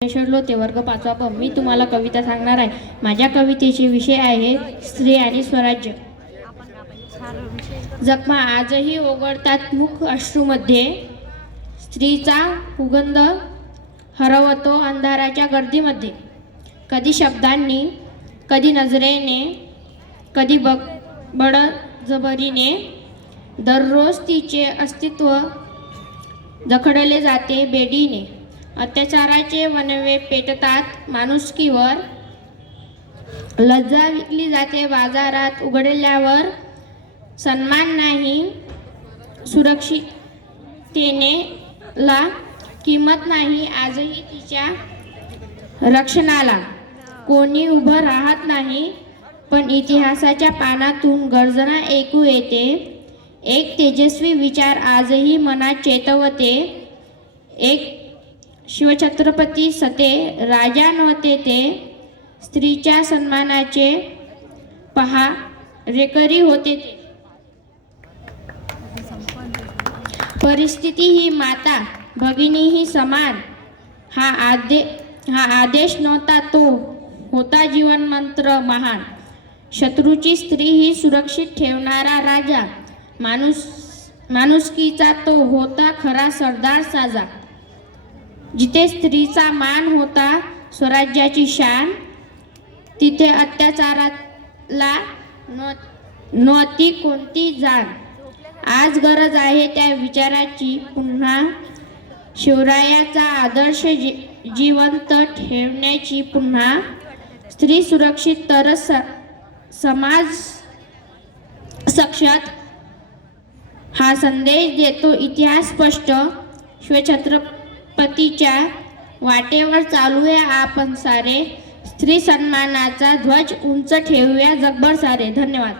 ते वर्ग 5वा ब. मी तुम्हाला कविता सांगणार आहे. माझ्या कवितेचे विषय आहे स्त्री आणि स्वराज्य. जखमा आजही ओघळतात मुख अश्रूमध्ये, स्त्रीचा सुगंध हरवतो अंधाराच्या गर्दीमध्ये. कधी शब्दांनी, कधी नजरेने, कधी बळजबरीने दररोज तिचे अस्तित्व जखडले जाते बेडीने. अत्याचाराचे वणवे पेटतात माणुसकीवर, लज्जा विकली जाते बाजारात उघडल्यावर. सन्मान नाही सुरक्षिततेने ला किंमत नाही आजही तिच्या रक्षणाला. कोणी उभं राहत नाही पण इतिहासाच्या पानातून गर्जना ऐकू येते. एक तेजस्वी विचार आजही मनात चेतवते. एक शिवछत्रपती सते राजा नव्हते ते, स्त्रीच्या सन्मानाचे पहारेकरी होते ते. परिस्थिती ही माता, भगिनी ही समान, हा आदेश नव्हता, तो होता जीवन मंत्र महान. शत्रूची स्त्री ही सुरक्षित ठेवणारा राजा, माणुसकीचा तो होता खरा सरदार साजा. जिथे स्त्रीचा मान होता स्वराज्याची शान, तिथे अत्याचाराला नव्हती कोणती जाण. आज गरज आहे त्या विचाराची पुन्हा, शिवरायाचा आदर्श जिवंत ठेवण्याची पुन्हा. स्त्री सुरक्षित तरच समाज सक्षम, हा संदेश देतो इतिहास स्पष्ट. शिवछत्रपतीच्या वाटेवर चालूया आपण सारे, स्त्री सन्मानाचा ध्वज उंच ठेवूया जगभर सारे. धन्यवाद.